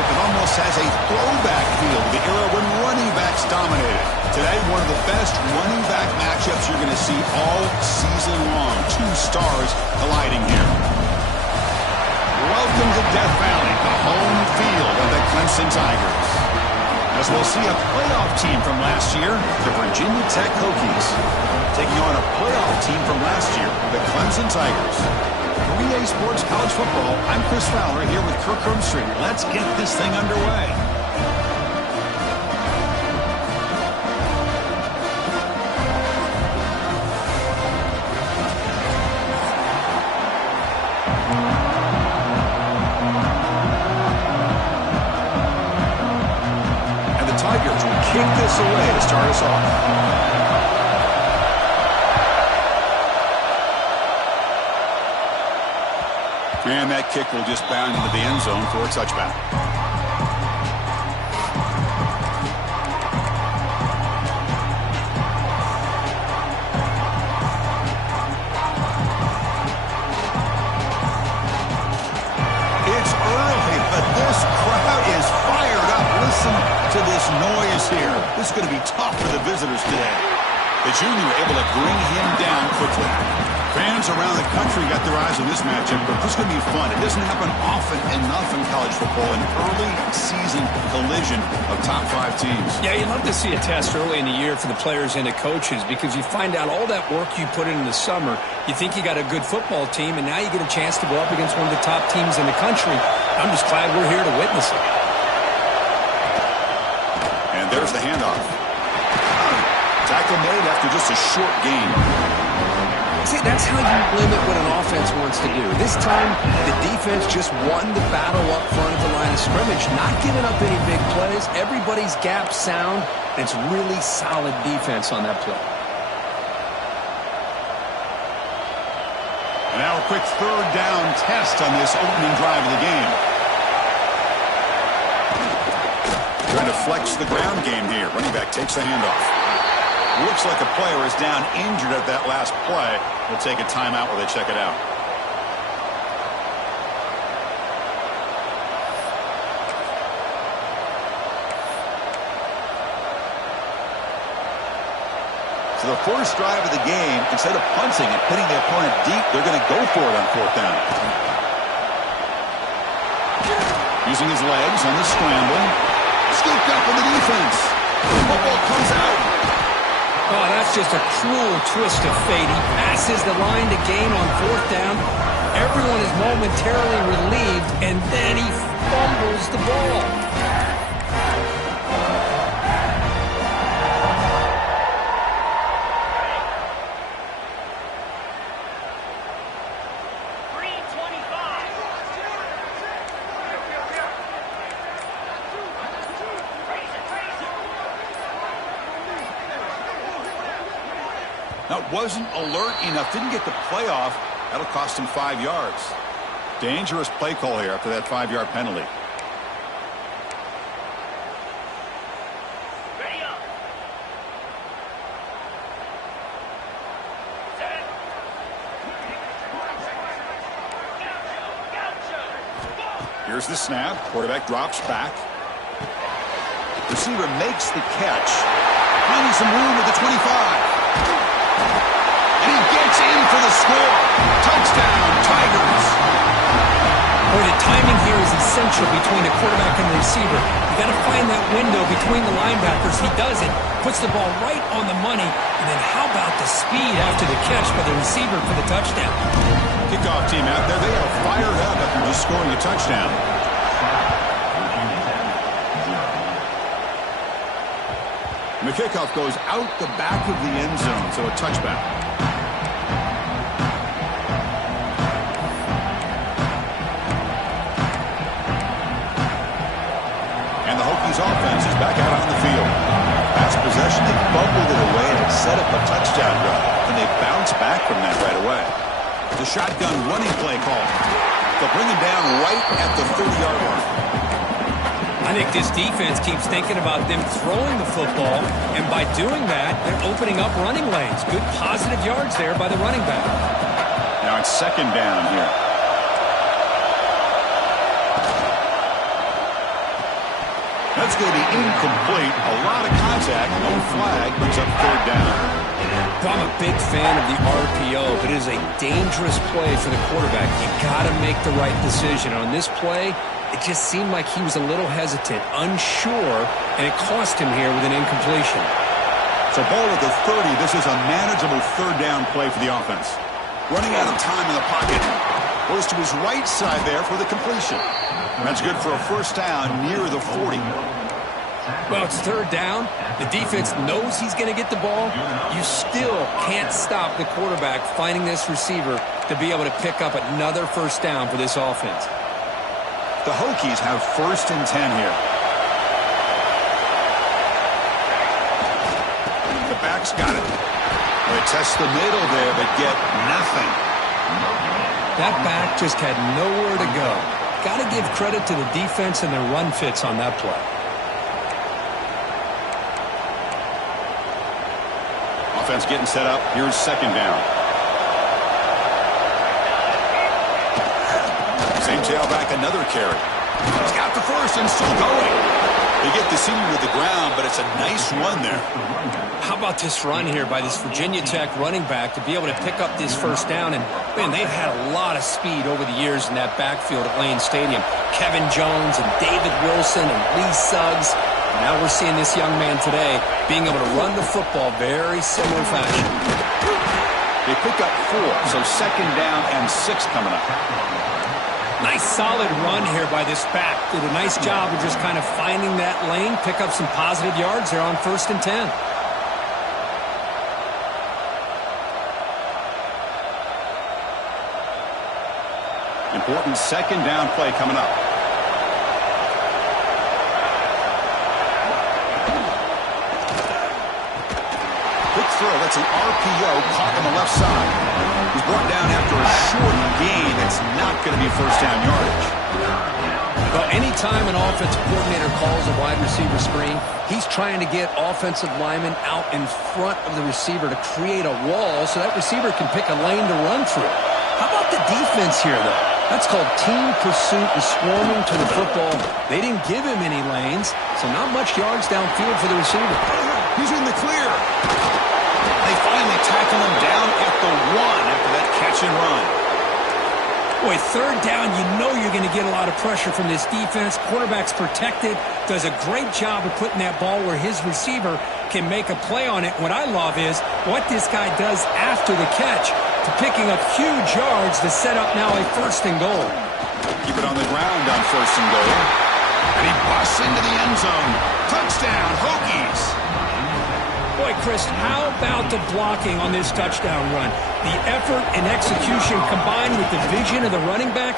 matchup that almost has a throwback feel to the era when running backs dominated. Today, one of the best running back matchups you're going to see all season long. Two stars colliding here. Welcome to Death Valley, the home field of the Clemson Tigers. As we'll see a playoff team from last year, the Virginia Tech Hokies, taking on a playoff team from last year, the Clemson Tigers. For EA Sports College Football, I'm Chris Fowler here with Kirk Herbstreit. Let's get this thing underway. Kick this away to start us off. And that kick will just bound into the end zone for a touchback. It's early, but this crowd is fired up. Listen to this noise here. This is going to be tough for the visitors today. The junior able to bring him down quickly. Fans around the country got their eyes on this matchup, but this is going to be fun. It doesn't happen often enough in college football, an early season collision of top 5 teams. Yeah, you'd love to see a test early in the year for the players and the coaches because you find out all that work you put in the summer. You think you got a good football team, and now you get a chance to go up against one of the top teams in the country. I'm just glad we're here to witness it. There's the handoff. Tackle made after just a short gain. See, that's how you limit what an offense wants to do. This time, the defense just won the battle up front at the line of scrimmage, not giving up any big plays. Everybody's gap sound. It's really solid defense on that play. And now a quick third down test on this opening drive of the game. Trying to flex the ground game here. Running back takes the handoff. Looks like a player is down injured at that last play. We'll take a timeout while they check it out. So the first drive of the game, instead of punting and putting the opponent deep, they're going to go for it on fourth down. Using his legs on the scramble. Scooped up on the defense. The football comes out. Oh, that's just a cruel twist of fate. He passes the line to gain on fourth down. Everyone is momentarily relieved, and then he fumbles the ball. That wasn't alert enough. Didn't get the play off. That'll cost him 5 yards. Dangerous play call here after that 5-yard penalty. Here's the snap. Quarterback drops back. Receiver makes the catch. Finding some room at the 25. And he gets in for the score. Touchdown, Tigers. Boy, the timing here is essential between the quarterback and the receiver. You got to find that window between the linebackers. He does it. Puts the ball right on the money. And then how about the speed after the catch by the receiver for the touchdown? Kickoff team out there. They are fired up after just scoring a touchdown. And the kickoff goes out the back of the end zone, so a touchback. And the Hokies offense is back out on the field. Last possession, they fumbled it away and it set up a touchdown drive. And they bounce back from that right away. The shotgun running play call. They'll bring him down right at the 30-yard line. I think this defense keeps thinking about them throwing the football, and by doing that, they're opening up running lanes. Good positive yards there by the running back. Now it's second down here. 2 2 2 That's going to be incomplete. A lot of contact. No flag. Brings up third down. Well, I'm a big fan of the RPO, but it is a dangerous play for the quarterback. You got to make the right decision. On this play, it just seemed like he was a little hesitant, unsure, and it cost him here with an incompletion. So ball at the 30. This is a manageable third down play for the offense. Running out of time in the pocket. Goes to his right side there for the completion. That's good for a first down near the 40. Well, it's third down. The defense knows he's going to get the ball. You still can't stop the quarterback finding this receiver to be able to pick up another first down for this offense. The Hokies have first and 10 here. The back's got it. They test the middle there, but get nothing. That back just had nowhere to go. Got to give credit to the defense and their run fits on that play. Offense getting set up. Here's second down. Same tailback, another carry. He's got the first and still going. They get the senior to the ground, but it's a nice run there. How about this run here by this Virginia Tech running back to be able to pick up this first down? And, man, they've had a lot of speed over the years in that backfield at Lane Stadium. Kevin Jones and David Wilson and Lee Suggs. Now we're seeing this young man today being able to run the football very similar fashion. They pick up 4, so second down and 6 coming up. Nice solid run here by this back. Did a nice job of just kind of finding that lane, pick up some positive yards there on first and 10. Important second down play coming up. Quick throw. That's an RPO caught on the left side. He's brought down after a short gain. It's not going to be first down yardage. Well, anytime an offensive coordinator calls a wide receiver screen, he's trying to get offensive linemen out in front of the receiver to create a wall so that receiver can pick a lane to run through. How about the defense here, though? That's called team pursuit and swarming to the football. They didn't give him any lanes, so not much yards downfield for the receiver. He's in the clear. They finally tackle him down at the 1 after that catch and run. Boy, third down, you know you're going to get a lot of pressure from this defense. Quarterback's protected, does a great job of putting that ball where his receiver can make a play on it. What I love is what this guy does after the catch to picking up huge yards to set up now a first and goal. Keep it on the ground on first and goal. And he busts into the end zone. Touchdown, Hokies. Boy, Chris, how about the blocking on this touchdown run? The effort and execution combined with the vision of the running back,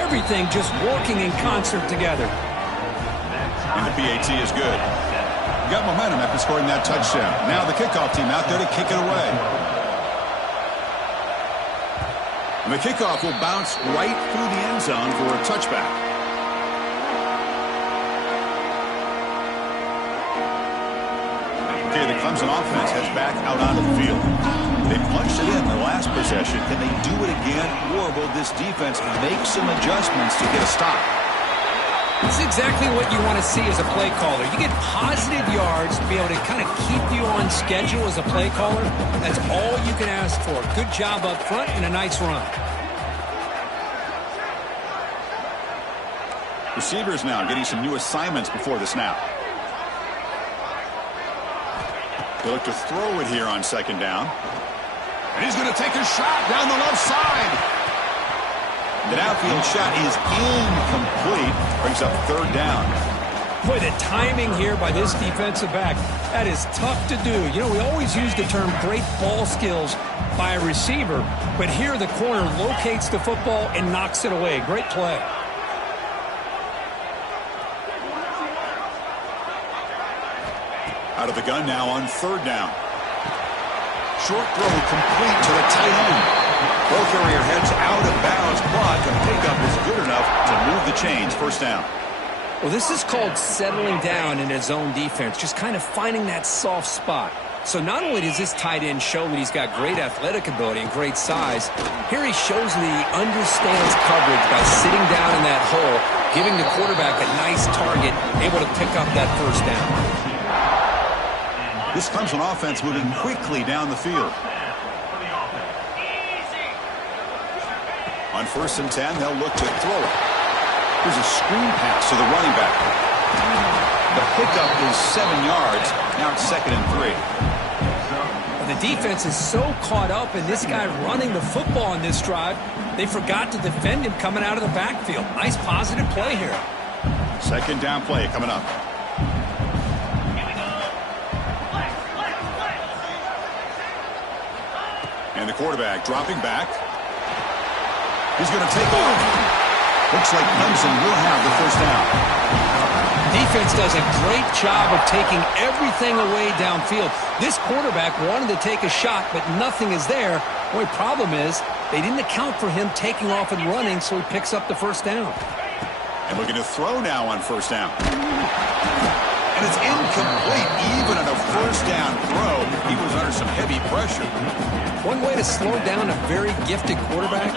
everything just working in concert together. And the PAT is good. You got momentum after scoring that touchdown. Now the kickoff team out there to kick it away. And the kickoff will bounce right through the end zone for a touchback. Okay, the Clemson offense heads back out onto the field. They punched it in the last possession. Can they do it again, or will this defense make some adjustments to get a stop? It's exactly what you want to see as a play caller. You get positive yards to be able to kind of keep you on schedule as a play caller. That's all you can ask for. Good job up front and a nice run. Receivers now getting some new assignments before the snap. They look to throw it here on second down. And he's going to take a shot down the left side. The downfield shot is incomplete. Brings up third down. Boy, the timing here by this defensive back, that is tough to do. You know, we always use the term great ball skills by a receiver, but here the corner locates the football and knocks it away. Great play. Out of the gun now on third down. Short throw complete to the tight end. Ball carrier heads out of bounds, but the pickup is good enough to move the chains. First down. Well, this is called settling down in his zone defense, just kind of finding that soft spot. So not only does this tight end show that he's got great athletic ability and great size, here he shows that he understands coverage by sitting down in that hole, giving the quarterback a nice target, able to pick up that first down. This Clemson offense moving quickly down the field. On 1st and 10, they'll look to throw it. Here's a screen pass to the running back. The pickup is 7 yards. Now it's 2nd and 3. The defense is so caught up in this guy running the football in this drive, they forgot to defend him coming out of the backfield. Nice positive play here. 2nd down play coming up. And the quarterback dropping back. He's going to take off. Looks like Clemson will have the first down. Defense does a great job of taking everything away downfield. This quarterback wanted to take a shot, but nothing is there. The only problem is they didn't account for him taking off and running, so he picks up the first down. And looking to throw now on 1st down. And it's incomplete. Even on a 1st down throw, he was under some heavy pressure. One way to slow down a very gifted quarterback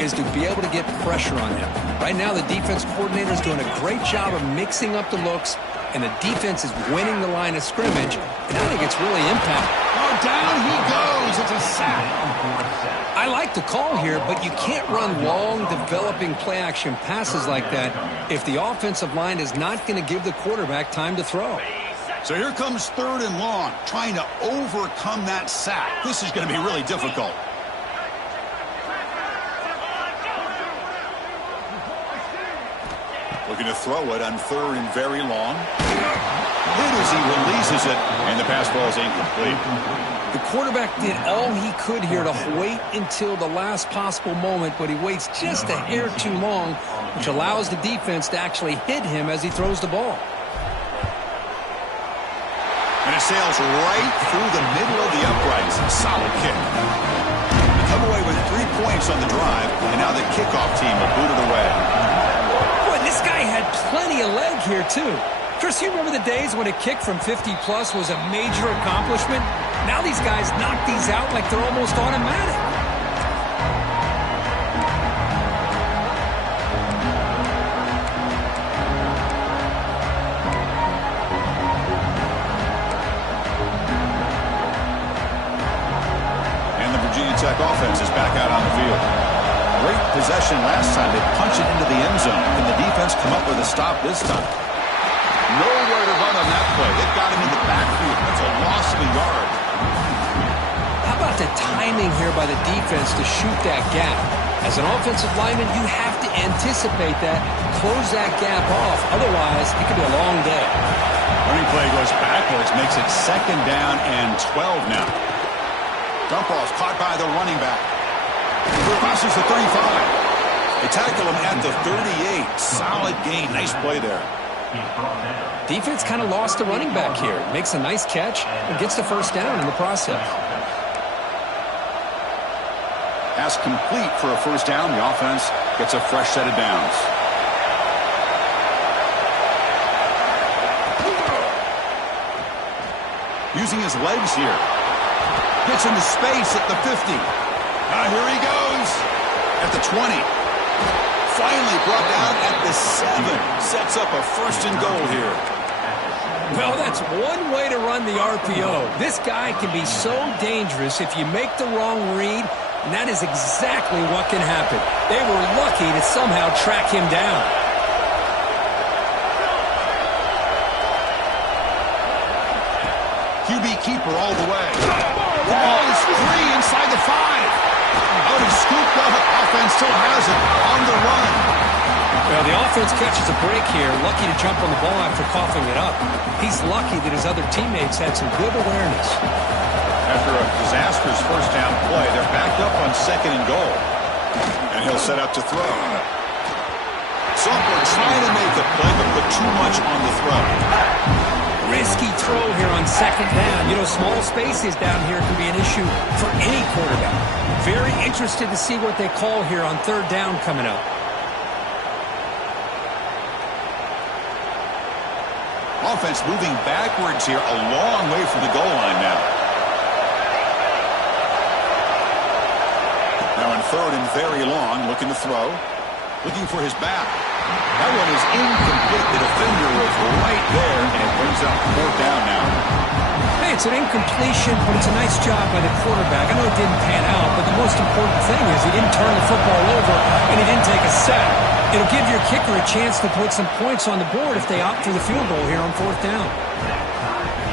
is to be able to get pressure on him. Right now, the defense coordinator is doing a great job of mixing up the looks, and the defense is winning the line of scrimmage, and I think it's really impactful. Oh, down he goes. It's a sack. I like the call here, but you can't run long, developing play-action passes like that if the offensive line is not going to give the quarterback time to throw. So here comes 3rd and long, trying to overcome that sack. This is going to be really difficult. Looking to throw it on 3rd and very long. Hit as he releases it, and the pass ball is incomplete. The quarterback did all he could here to wait until the last possible moment, but he waits just a hair too long, which allows the defense to actually hit him as he throws the ball. And it sails right through the middle of the uprights. Solid kick. They come away with 3 points on the drive, and now the kickoff team will boot it away. Boy, this guy had plenty of leg here, too. Chris, you remember the days when a kick from 50-plus was a major accomplishment? Now these guys knock these out like they're almost automatic. Tech offense is back out on the field. Great possession last time. They punch it into the end zone. Can the defense come up with a stop this time? Nowhere to run on that play. They've got him in the backfield. That's a loss of a yard. How about the timing here by the defense to shoot that gap? As an offensive lineman, you have to anticipate that, close that gap off. Otherwise, it could be a long day. Running play goes backwards, makes it 2nd down and 12 now. Dump ball's caught by the running back. Crosses the 35. They tackle him at the 38. Solid gain. Nice play there. Defense kind of lost the running back here. Makes a nice catch and gets the first down in the process. Pass complete for a first down. The offense gets a fresh set of downs. Using his legs here. Gets into space at the 50. Here he goes at the 20. Finally brought down at the 7. Sets up a 1st and goal here. Well, that's one way to run the RPO. This guy can be so dangerous if you make the wrong read, and that is exactly what can happen. They were lucky to somehow track him down. QB keeper all the way. The ball is free inside the 5. Out and scooped up. Offense still has it on the run. Well, the offense catches a break here. Lucky to jump on the ball after coughing it up. He's lucky that his other teammates had some good awareness. After a disastrous first down play, they're backed up on 2nd and goal. And he'll set up to throw. Software trying to make a play, but put too much on the throw. Risky throw here on 2nd down. You know, small spaces down here can be an issue for any quarterback. Very interested to see what they call here on 3rd down coming up. Offense moving backwards here, a long way from the goal line now. Now in third and very long, looking to throw. Looking for his back. That one is incomplete. The defender was right there, and it brings up fourth down now. Hey, it's an incompletion, but it's a nice job by the quarterback. I know it didn't pan out, but the most important thing is he didn't turn the football over, and he didn't take a sack. It'll give your kicker a chance to put some points on the board if they opt for the field goal here on fourth down.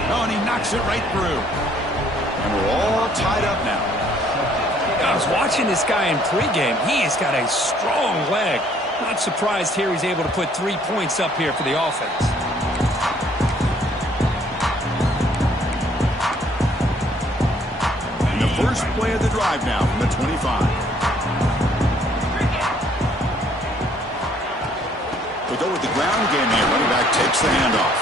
Oh, and he knocks it right through. And we're all tied up now. I was watching this guy in pregame. He has got a strong leg. Not surprised here he's able to put 3 points up here for the offense. And the first play of the drive now from the 25. We'll go with the ground game here. Running back takes the handoff.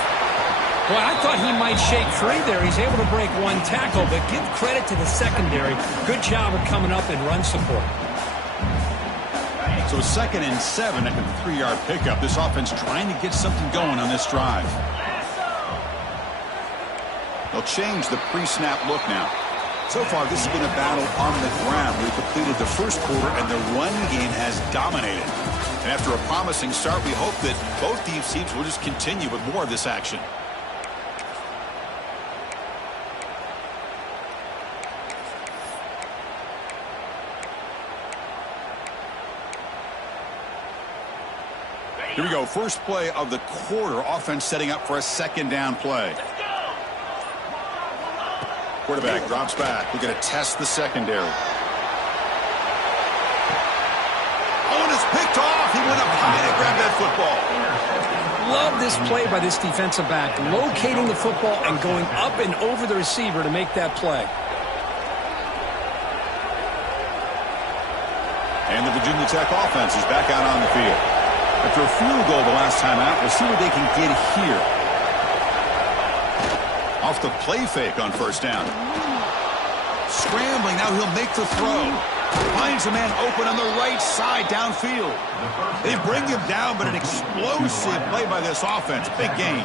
Well, I thought he might shake free there. He's able to break one tackle, but give credit to the secondary. Good job of coming up in run support. So 2nd and 7 at the 3-yard pickup. This offense trying to get something going on this drive. They'll change the pre-snap look now. So far, this has been a battle on the ground. We've completed the first quarter, and the run game has dominated. And after a promising start, we hope that both these teams will just continue with more of this action. Here we go. First play of the quarter. Offense setting up for a 2nd down play. Quarterback drops back. We're going to test the secondary. Oh, and it's picked off. He went up high to grab that football. Love this play by this defensive back. Locating the football and going up and over the receiver to make that play. And the Virginia Tech offense is back out on the field. After a field goal the last time out, we'll see what they can get here. Off the play fake on first down. Scrambling, now he'll make the throw. Finds a man open on the right side downfield. They bring him down, but an explosive play by this offense. Big game.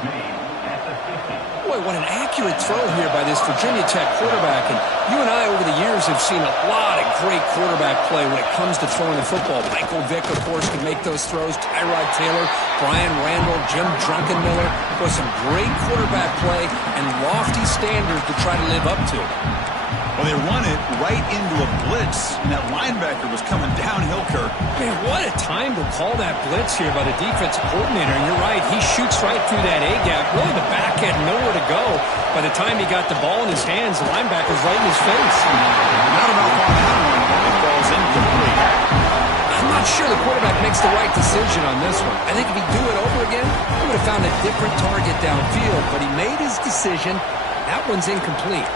Boy, what an accurate throw here by this Virginia Tech quarterback. And you and I over the years have seen a lot of great quarterback play when it comes to throwing the football. Michael Vick, of course, can make those throws. Tyrod Taylor, Brian Randall, Jim Druckenmiller. Was some great quarterback play and lofty standards to try to live up to. Well, they run it right into a blitz, and that linebacker was coming downhill, Kirk. Man, what a time to call that blitz here by the defensive coordinator. And you're right, he shoots right through that A-gap. Really, the back had nowhere to go. By the time he got the ball in his hands, the linebacker's right in his face. Not enough on that one. It falls incomplete. I'm not sure the quarterback makes the right decision on this one. I think if he'd do it over again, he would have found a different target downfield. But he made his decision. That one's incomplete.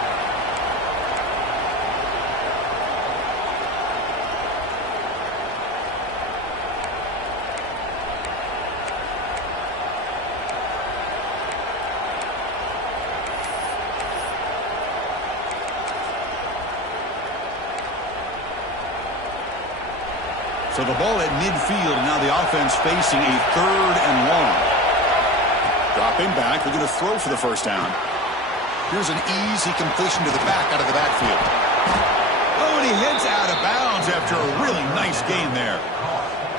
So the ball at midfield, now the offense facing a 3rd and long. Dropping back, they're going to throw for the first down. Here's an easy completion to the back out of the backfield. Oh, and he heads out of bounds after a really nice gain there.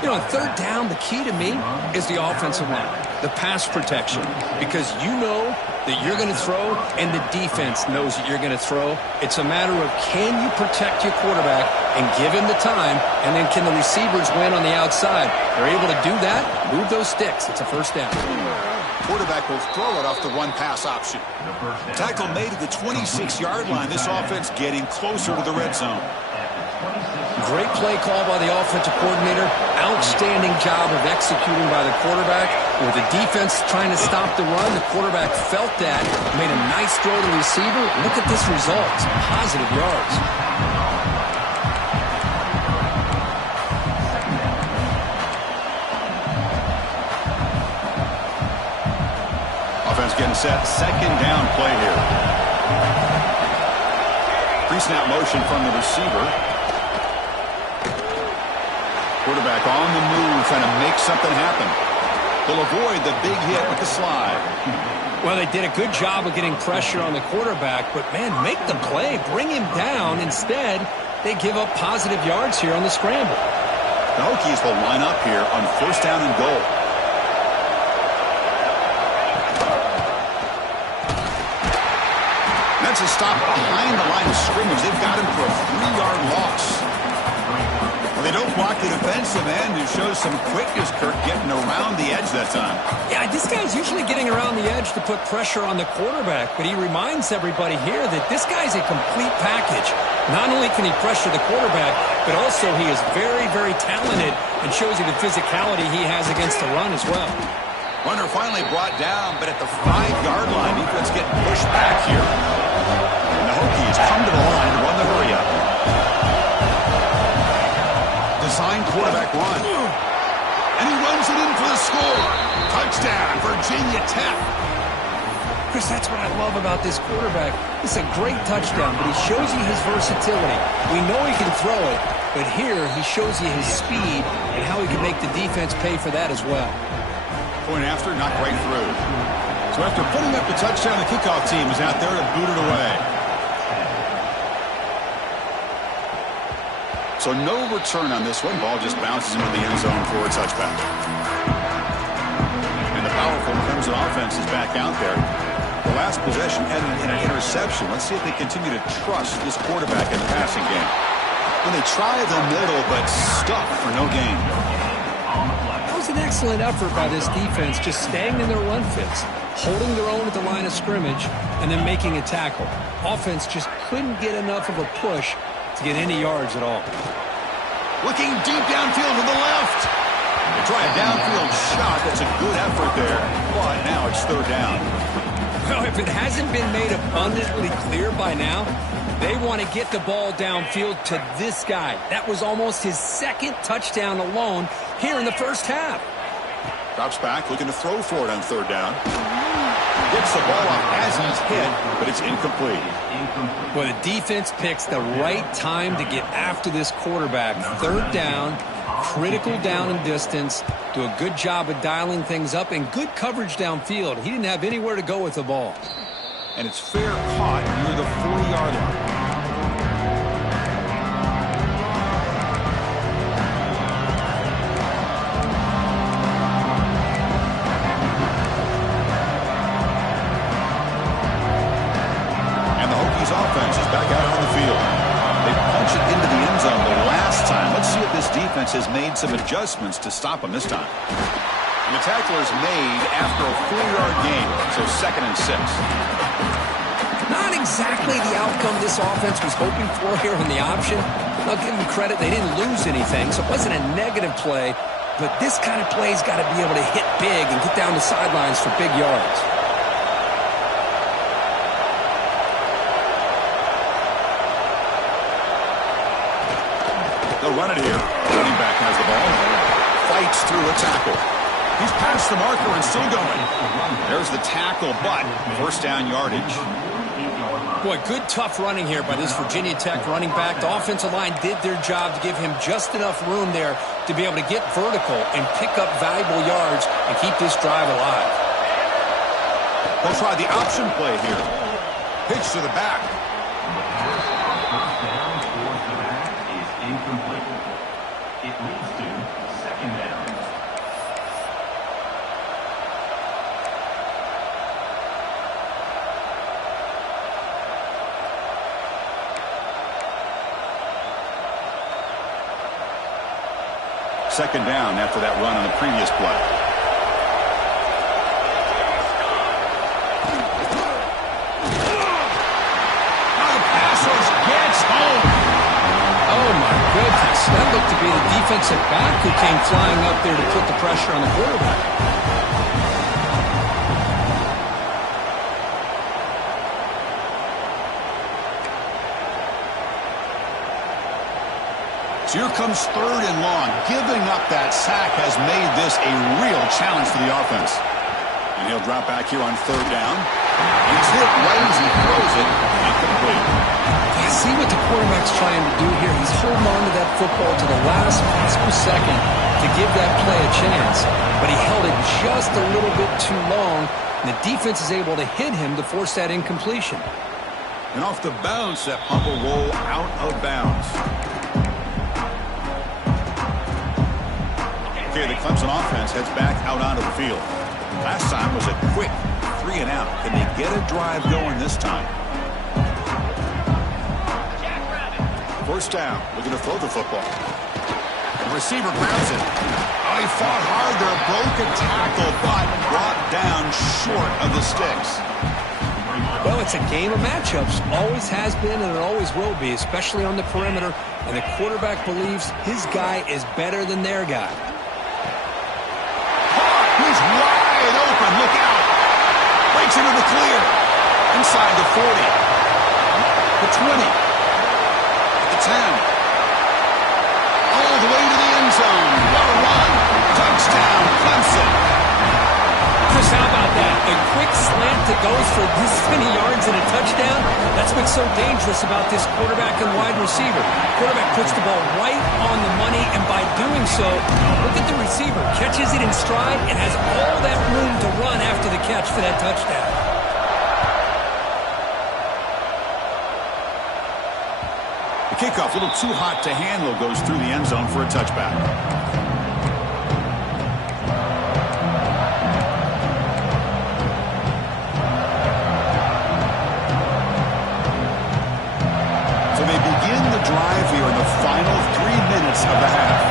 You know, on 3rd down, the key to me is the offensive line, the pass protection, because you know that you're going to throw and the defense knows that you're going to throw. It's a matter of can you protect your quarterback and give him the time, and then can the receivers win on the outside? They're able to do that, move those sticks. It's a first down. Quarterback will throw it off the one-pass option. Tackle made at the 26-yard line. This offense getting closer to the red zone. Great play call by the offensive coordinator. Outstanding job of executing by the quarterback. With the defense trying to stop the run, the quarterback felt that, made a nice throw to the receiver. Look at this result. Positive yards. Offense getting set. 2nd down play here. Pre-snap motion from the receiver. Quarterback on the move, trying to make something happen. They'll avoid the big hit with the slide. Well, they did a good job of getting pressure on the quarterback, but, man, make the play. Bring him down. Instead, they give up positive yards here on the scramble. The Hokies will line up here on 1st down and goal. That's a stop behind the line of scrimmage. They've got him for a 3-yard loss. Well, they don't block the defensive end, who shows some quickness, Kirk, getting around the edge that time. Yeah, this guy's usually getting around the edge to put pressure on the quarterback, but he reminds everybody here that this guy's a complete package. Not only can he pressure the quarterback, but also he is very, very talented and shows you the physicality he has against the run as well. Runner finally brought down, but at the 5-yard line, defense getting pushed back here. And the Hokies come to the line to run the hurry-up. Design quarterback run. And he runs it in for the score. Touchdown, Virginia Tech. Chris, that's what I love about this quarterback. It's a great touchdown, but he shows you his versatility. We know he can throw it, but here he shows you his speed and how he can make the defense pay for that as well. Point after, knocked right through. So after putting up the touchdown, the kickoff team is out there to boot it away. So no return on this one. Ball just bounces into the end zone for a touchback. And the powerful Clemson offense is back out there. The last possession ended in an interception. Let's see if they continue to trust this quarterback in the passing game. When they try the middle, but stuck for no gain. That was an excellent effort by this defense, just staying in their run fits, holding their own at the line of scrimmage, and then making a tackle. Offense just couldn't get enough of a push to get any yards at all. Looking deep downfield to the left. They try a downfield shot. That's a good effort there. But now it's 3rd down. Well, if it hasn't been made abundantly clear by now, they want to get the ball downfield to this guy. That was almost his 2nd touchdown alone here in the first half. Drops back, looking to throw for it on 3rd down. Gets the ball off as he's hit, but it's incomplete. Well, the defense picks the right time to get after this quarterback. 3rd down, critical down and distance. Do a good job of dialing things up and good coverage downfield. He didn't have anywhere to go with the ball. And it's fair caught near the 40-yard line. Offense is back out on the field. They punch it into the end zone the last time. Let's see if this defense has made some adjustments to stop them this time. And the tackle is made after a 4-yard gain, so 2nd and 6. Not exactly the outcome this offense was hoping for here on the option. I'll give them credit. They didn't lose anything, so it wasn't a negative play. But this kind of play's got to be able to hit big and get down the sidelines for big yards. They'll run it here. Running back has the ball. Fights through a tackle. He's past the marker and still going. There's the tackle, but 1st down yardage. Boy, good tough running here by this Virginia Tech running back. The offensive line did their job to give him just enough room there to be able to get vertical and pick up valuable yards and keep this drive alive. They'll try the option play here. Pitch to the back. It leads to 2nd down. Second down after that run on the previous play. Now the Passers gets home. Oh, my goodness. That looked to be the defensive back who came flying up there to put the pressure on the quarterback. So here comes 3rd and long. Giving up that sack has made this a real challenge for the offense. And he'll drop back here on 3rd down. He's hit right as he throws it. Incomplete. Yeah, see what the quarterback's trying to do here. He's holding on to that football to the last possible second to give that play a chance. But he held it just a little bit too long, And the defense is able to hit him to force that incompletion. And off the bounce, that punt will roll out of bounds. Okay, the Clemson offense heads back out onto the field. Last time was a quick 3 and out. Can they get a drive going this time? First down, looking to throw the football. The receiver grabs it. Oh, he fought hard there, broke a tackle, but brought down short of the sticks. Well, it's a game of matchups. Always has been and it always will be, especially on the perimeter. And the quarterback believes his guy is better than their guy. He's wide open. Look out. Breaks into the clear. Inside the 40. The 20. The 10. All the way to the end zone. What a run. Touchdown, Clemson. Chris, how about that? A quick slant that goes for this many yards and a touchdown. That's what's so dangerous about this quarterback and wide receiver. Quarterback puts the ball right on the money, and by doing so, look at the receiver. Catches it in stride and has all that room to run after the catch for that touchdown. The kickoff, a little too hot to handle, goes through the end zone for a touchback. Drive here in the final 3 minutes of the half.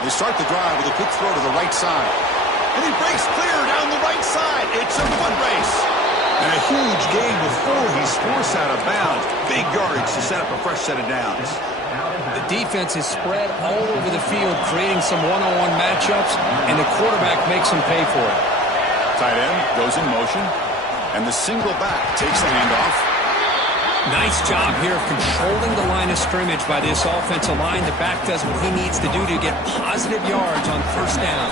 They start the drive with a quick throw to the right side. And he breaks clear down the right side. It's a foot race. And a huge gain before he's forced out of bounds. Big yardage to set up a fresh set of downs. The defense is spread all over the field, creating some one-on-one matchups, and the quarterback makes them pay for it. Tight end goes in motion. And the single back takes the handoff. Nice job here of controlling the line of scrimmage by this offensive line. The back does what he needs to do to get positive yards on first down.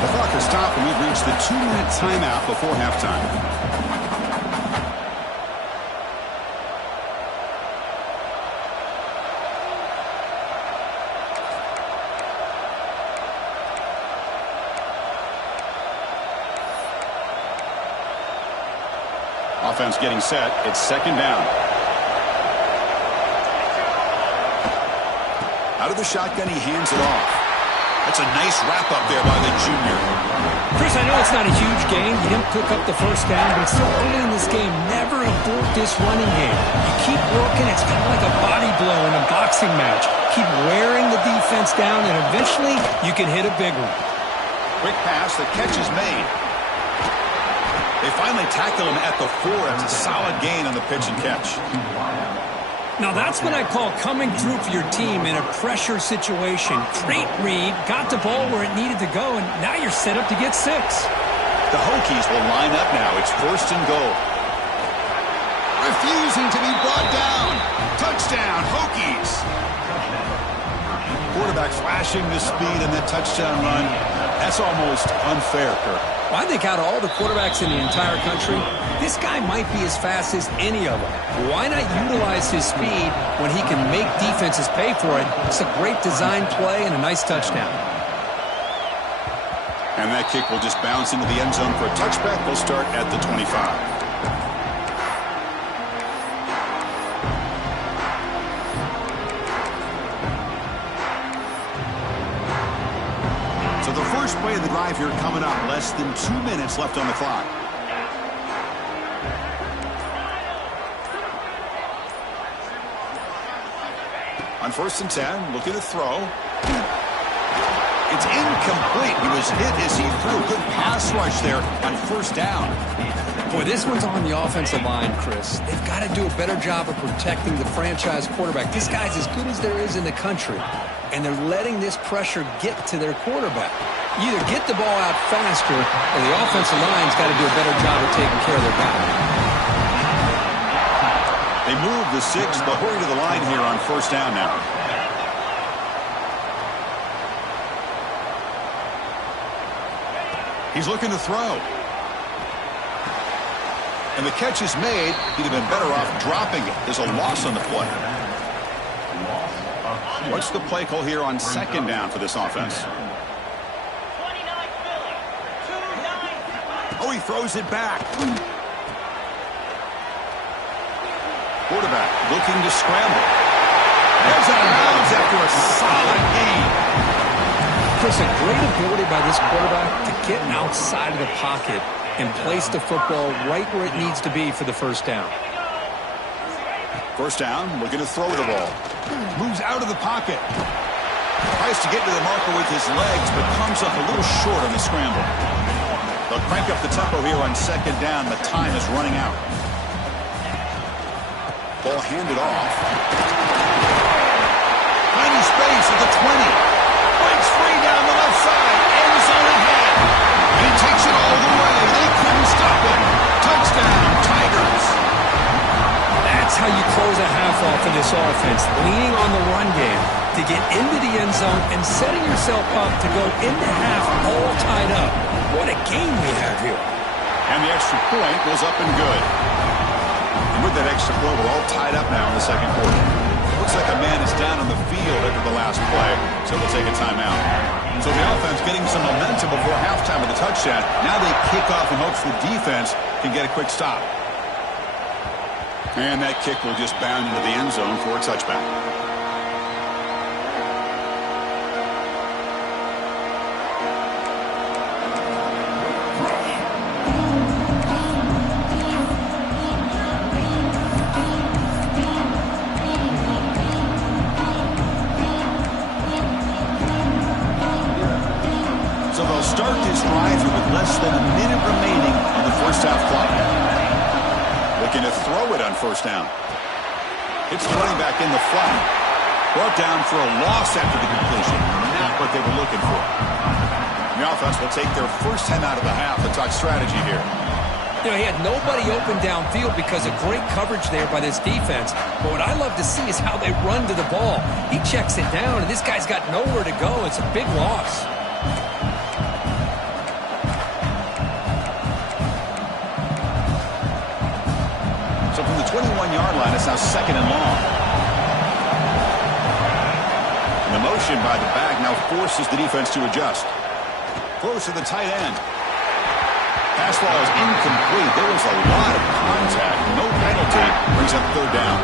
The clock has stopped, and we've reached the 2-minute timeout before halftime. Offense getting set. It's second down. Out of the shotgun, he hands it off. That's a nice wrap-up there by the junior. Chris, I know it's not a huge gain. You didn't pick up the first down, but it's still early in this game. Never abort this running game. You keep working. It's kind of like a body blow in a boxing match. Keep wearing the defense down, and eventually you can hit a big one. Quick pass. The catch is made. They finally tackle him at the 4. It's a solid gain on the pitch and catch. Now that's what I call coming through for your team in a pressure situation. Great read, got the ball where it needed to go, and now you're set up to get 6. The Hokies will line up now. It's first and goal. Refusing to be brought down. Touchdown, Hokies. Quarterback flashing the speed in that touchdown run. That's almost unfair, Kirk. Well, I think out of all the quarterbacks in the entire country, this guy might be as fast as any of them. Why not utilize his speed when he can make defenses pay for it? It's a great design play and a nice touchdown. And that kick will just bounce into the end zone for a touchback. They'll start at the 25. First play of the drive here coming up. Less than 2 minutes left on the clock. On first and 10, looking to throw. It's incomplete. He was hit as he threw. Good pass rush there on first down. Boy, this one's on the offensive line, Chris. They've got to do a better job of protecting the franchise quarterback. This guy's as good as there is in the country, and they're letting this pressure get to their quarterback. You either get the ball out faster, or the offensive line's got to do a better job of taking care of their guy. They move the 6, but hurry to the line here on first down now. He's looking to throw. And the catch is made. He'd have been better off dropping it. There's a loss on the play. What's the play call here on second down for this offense? Oh, he throws it back. Quarterback looking to scramble. Goes out of bounds after a solid gain. Chris, a great ability by this quarterback to get outside of the pocket and place the football right where it needs to be for the first down. First down, looking to throw the ball. Moves out of the pocket. Tries to get to the marker with his legs, but comes up a little short on the scramble. They'll crank up the tempo here on second down. The time is running out. Ball handed off. Tiny space at the 20. Breaks free down the left side. End zone ahead. And he takes it all the way. They couldn't stop him. Touchdown, Tigers. That's how you close a half off of this offense, leaning on the run game to get into the end zone and setting yourself up to go into half all tied up. What a game we have here. And the extra point was up and good. And with that extra point, we're all tied up now in the second quarter. Looks like a man is down on the field after the last play, so we'll take a timeout. So the offense getting some momentum before halftime of the touchdown. Now they kick off in hopes the defense can get a quick stop. And that kick will just bound into the end zone for a touchback. So they'll start this drive with less than a minute remaining on the first half clock. Looking to throw it on first down. Hits the running back in the flat. Brought down for a loss after the completion. Not what they were looking for. The offense will take their first 10 out of the half to talk strategy here. You know, he had nobody open downfield because of great coverage there by this defense. But what I love to see is how they run to the ball. He checks it down, and this guy's got nowhere to go. It's a big loss. So from the 21-yard line, it's now second and long. And the motion by the back now forces the defense to adjust. Throws to the tight end. Pass ball is incomplete. There was a lot of contact. No penalty. Brings up third down.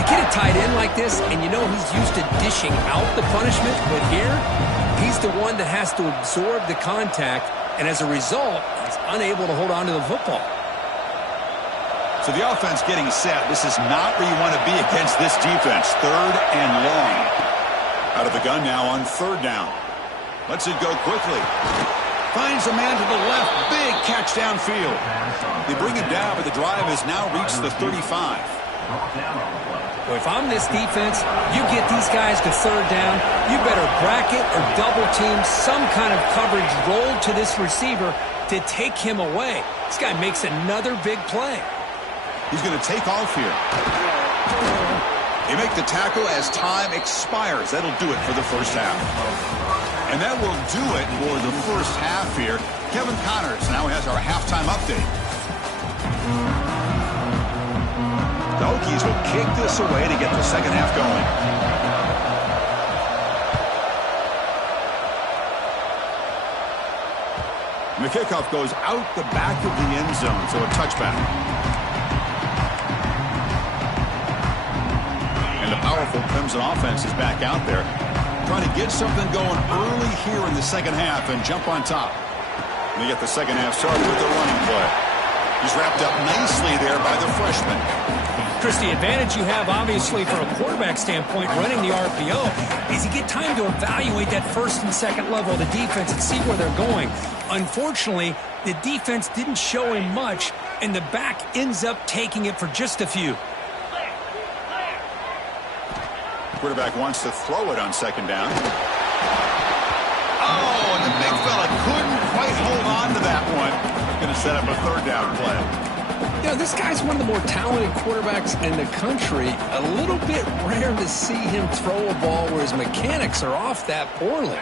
You get a tight end like this, and you know he's used to dishing out the punishment. But here, he's the one that has to absorb the contact. And as a result, he's unable to hold on to the football. So the offense getting set. This is not where you want to be against this defense. Third and long. Out of the gun now on third down. Lets it go quickly. Finds a man to the left. Big catch downfield. They bring him down, but the drive has now reached the 35. Well, if I'm this defense, you get these guys to third down, you better bracket or double team some kind of coverage roll to this receiver to take him away. This guy makes another big play. He's going to take off here. They make the tackle as time expires. That'll do it for the first half. And that will do it for the first half here. Kevin Connors now has our halftime update. The Hokies will kick this away to get the second half going. And the kickoff goes out the back of the end zone, so a touchback. And the powerful Clemson offense is back out there, trying to get something going early here in the second half and jump on top. And they get the second half started with the running play. He's wrapped up nicely there by the freshman. Chris, the advantage you have, obviously, from a quarterback standpoint, running the RPO, is you get time to evaluate that first and second level of the defense and see where they're going. Unfortunately, the defense didn't show him much, and the back ends up taking it for just a few. Quarterback wants to throw it on second down. Oh, and the big fella couldn't quite hold on to that one. Going to set up a third down play. You know, this guy's one of the more talented quarterbacks in the country. A little bit rare to see him throw a ball where his mechanics are off that poorly.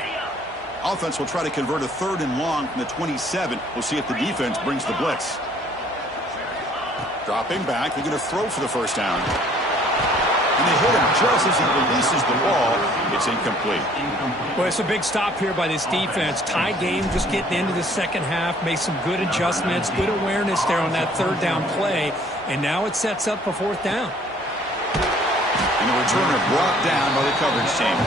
Offense will try to convert a third and long from the 27. We'll see if the defense brings the blitz. Dropping back, they're going to throw for the first down. and they hit him just as he releases the ball. It's incomplete. Well, it's a big stop here by this defense. Tie game, just getting into the second half, made some good adjustments, good awareness there on that third down play, and now it sets up a fourth down. And the returner brought down by the coverage team.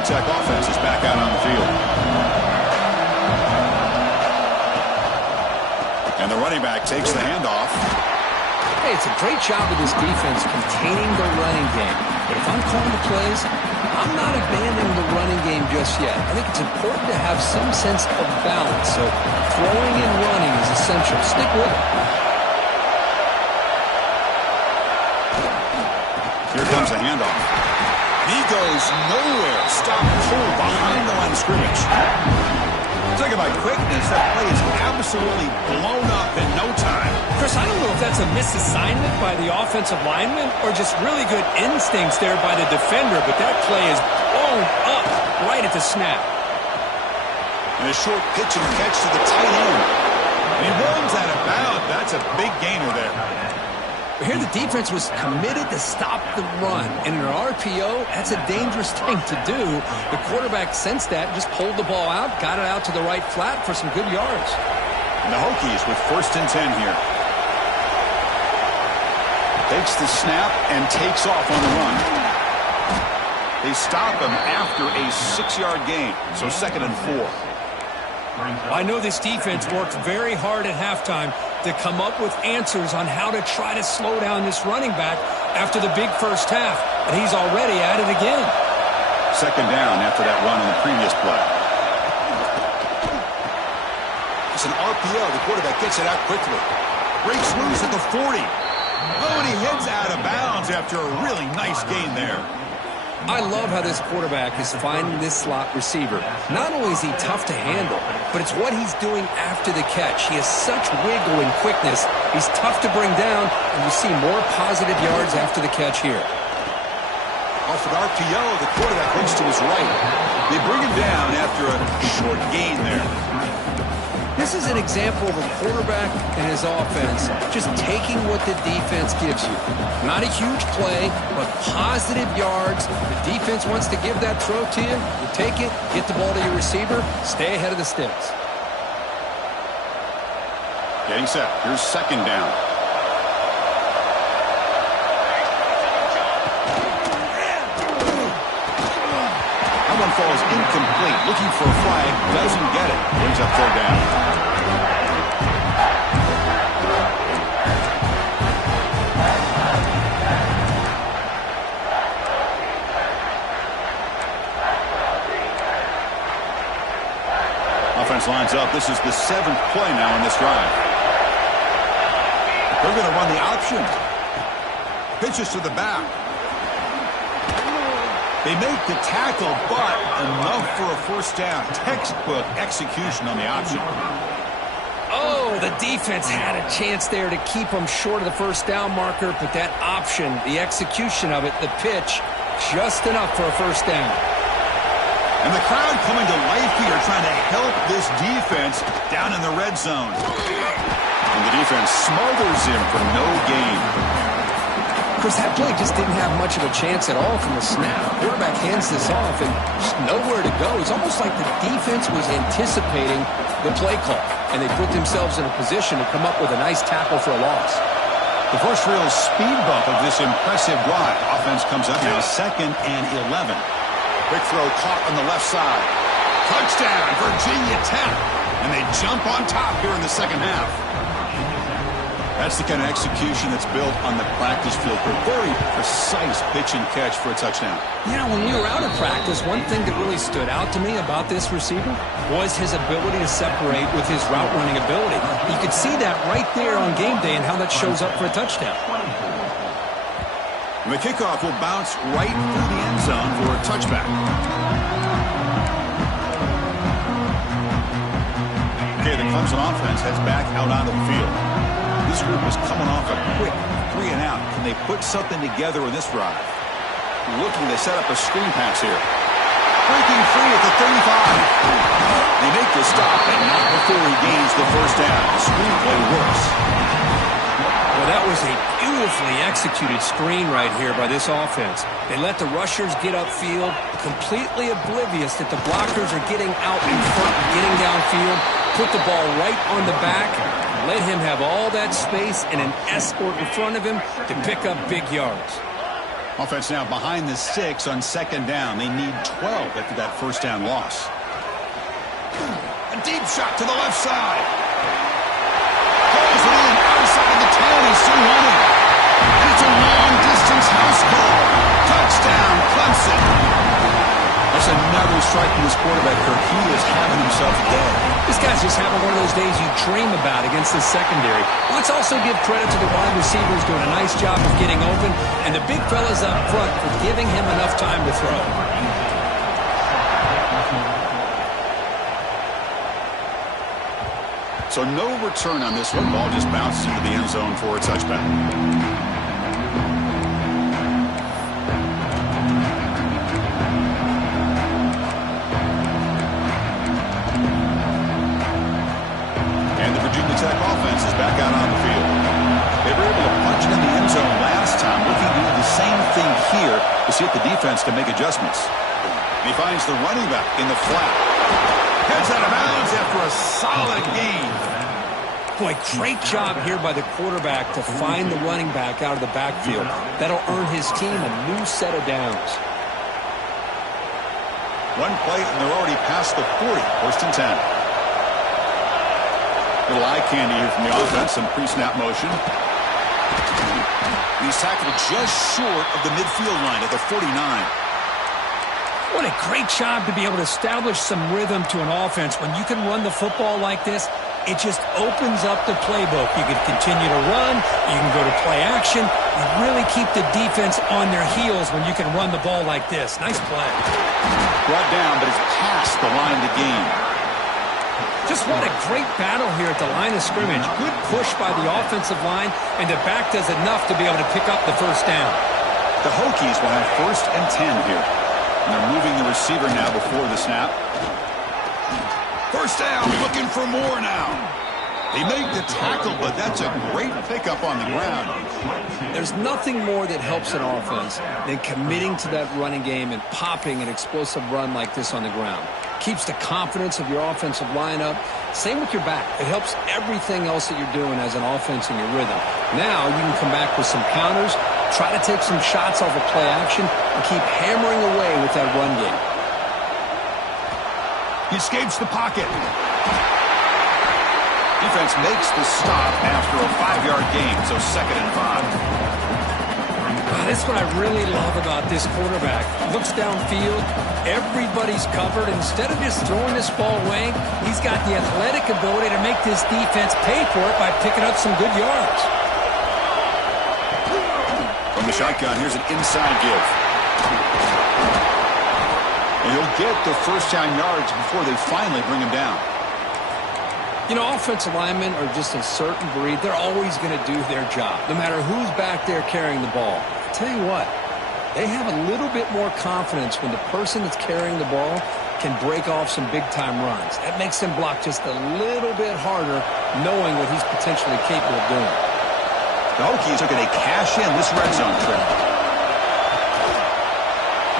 Tech offense is back out on the field. And the running back takes the handoff. Hey, it's a great job of this defense containing the running game. But if I'm calling the plays, I'm not abandoning the running game just yet. I think it's important to have some sense of balance. So throwing and running is essential. Stick with it. Here comes a handoff. He goes nowhere. Stop cold behind the line of scrimmage. Talking about quickness, that play is absolutely blown up in no time. Chris, I don't know if that's a misassignment by the offensive lineman or just really good instincts there by the defender, but that play is blown up right at the snap. And a short pitch and catch to the tight end. And he runs out of bounds. That's a big gainer there. Here the defense was committed to stop the run. And in an RPO, that's a dangerous thing to do. The quarterback sensed that, just pulled the ball out, got it out to the right flat for some good yards. And the Hokies with 1st and 10 here. Takes the snap and takes off on the run. They stop him after a 6-yard gain. So 2nd and 4. I know this defense worked very hard at halftime to come up with answers on how to try to slow down this running back after the big first half, and he's already at it again. 2nd down after that run on the previous play. It's an RPO. The quarterback gets it out quickly. Breaks loose at the 40. Oh, and he heads out of bounds after a really nice gain there. I love how this quarterback is finding this slot receiver. Not only is he tough to handle, but it's what he's doing after the catch. He has such wiggle and quickness. He's tough to bring down, and you see more positive yards after the catch here. Off an RPO, the quarterback looks to his right. They bring him down after a short gain there. This is an example of a quarterback and his offense just taking what the defense gives you. Not a huge play, but positive yards. The defense wants to give that throw to you. You take it, get the ball to your receiver, stay ahead of the sticks. Getting set. Here's 2nd down. That one falls incomplete. Looking for a flag. Doesn't get it. Brings up 3rd down. Offense lines up. This is the 7th play now in this drive. They're going to run the option. Pitches to the back. They make the tackle, but enough for a 1st down. Textbook execution on the option. Oh, the defense had a chance there to keep them short of the 1st down marker, but that option, the execution of it, the pitch, just enough for a 1st down. And the crowd coming to life here, trying to help this defense down in the red zone. And the defense smothers him for no gain. Chris, that play just didn't have much of a chance at all from the snap. Quarterback hands this off and just nowhere to go. It's almost like the defense was anticipating the play call, and they put themselves in a position to come up with a nice tackle for a loss. The first real speed bump of this impressive drive. Offense comes up now 2nd and 11. Quick throw caught on the left side. Touchdown, Virginia Tech. And they jump on top here in the 2nd half. That's the kind of execution that's built on the practice field. A very precise pitch and catch for a touchdown. Yeah, when we were out of practice, one thing that really stood out to me about this receiver was his ability to separate with his route running ability. You could see that right there on game day and how that shows up for a touchdown. And the kickoff will bounce right through the end zone for a touchback. Okay, the Clemson offense heads back out onto the field. This group is coming off a quick 3 and out. Can they put something together in this drive? Looking to set up a screen pass here. Breaking free at the 35. They make the stop, and not before he gains the first down. The screenplay works. Well, that was a beautifully executed screen right here by this offense. They let the rushers get upfield, completely oblivious that the blockers are getting out in front and getting downfield, put the ball right on the back, let him have all that space and an escort in front of him to pick up big yards. Offense now behind the 6 on second down. They need 12 after that first down loss. A deep shot to the left side. Pulls it in outside the 10. He's still running. And it's a long-distance house call. Touchdown, Clemson. That's another strike from this quarterback, Kirk. He is having himself a day. This guy's just having one of those days you dream about against the secondary. Let's also give credit to the wide receivers doing a nice job of getting open, and the big fellas up front for giving him enough time to throw. So no return on this one. Ball just bounces into the end zone for a touchback. And the Virginia Tech offense is back out on the field. They were able to punch it in the end zone last time. Looking to do the same thing here to see if the defense can make adjustments. And he finds the running back in the flat. Heads out of bounds after a solid gain. Boy, great job here by the quarterback to find the running back out of the backfield. That'll earn his team a new set of downs. One play, and they're already past the 40. First and 10. Little eye candy here from the offense. Some pre-snap motion. He's tackled just short of the midfield line at the 49. What a great job to be able to establish some rhythm to an offense. When you can run the football like this, it just opens up the playbook. You can continue to run. You can go to play action. You really keep the defense on their heels when you can run the ball like this. Nice play. Brought down, but it's past the line to gain. Just what a great battle here at the line of scrimmage. Good push by the offensive line, and the back does enough to be able to pick up the first down. The Hokies will have first and 10 here. And they're moving the receiver now before the snap. First down, looking for more now. They make the tackle, but that's a great pickup on the ground. There's nothing more that helps an offense than committing to that running game and popping an explosive run like this on the ground. Keeps the confidence of your offensive lineup. Same with your back. It helps everything else that you're doing as an offense in your rhythm. Now you can come back with some counters, try to take some shots off of play action, and keep hammering away with that run game. He escapes the pocket. Defense makes the stop after a 5-yard gain, so second and 5. That's what I really love about this quarterback. Looks downfield, everybody's covered. Instead of just throwing this ball away, he's got the athletic ability to make this defense pay for it by picking up some good yards. From the shotgun, here's an inside give. And he'll get the first down yards before they finally bring him down. You know, offensive linemen are just a certain breed. They're always going to do their job, no matter who's back there carrying the ball. I tell you what, they have a little bit more confidence when the person that's carrying the ball can break off some big-time runs. That makes them block just a little bit harder, knowing what he's potentially capable of doing. The Hokies are going to cash in this red zone trip.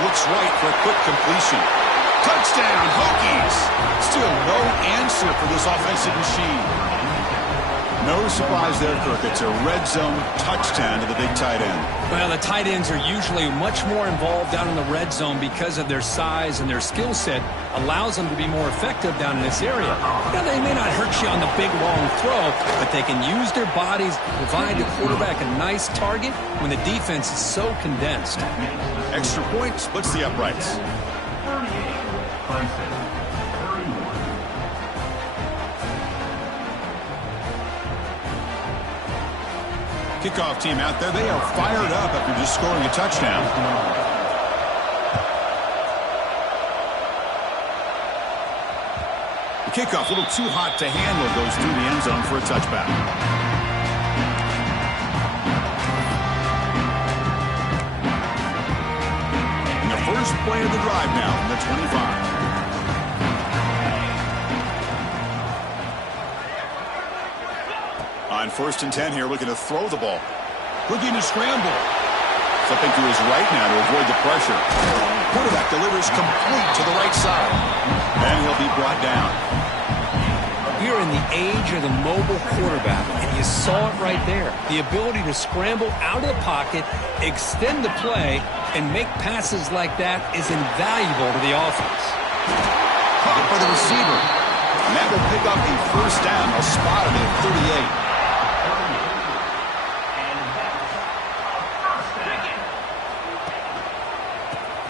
Looks right for a quick completion. Touchdown, Hokies! Still no answer for this offensive machine. No surprise there, Kirk. It's a red zone touchdown to the big tight end. Well, the tight ends are usually much more involved down in the red zone because of their size and their skill set allows them to be more effective down in this area. Now, they may not hurt you on the big, long throw, but they can use their bodies to provide the quarterback a nice target when the defense is so condensed. Extra point splits the uprights. 38, Clemson, 31. Kickoff team out there, they are fired up after just scoring a touchdown. The kickoff, a little too hot to handle, goes through the end zone for a touchback. First play of the drive now from the 25. On 1st and 10 here, looking to throw the ball. Looking to scramble. Flipping to his right now to avoid the pressure. Quarterback delivers complete to the right side. And he'll be brought down. We're in the age of the mobile quarterback, and you saw it right there. The ability to scramble out of the pocket, extend the play, and make passes like that is invaluable to the offense. Caught by the receiver. And that will pick up a first down. A spot at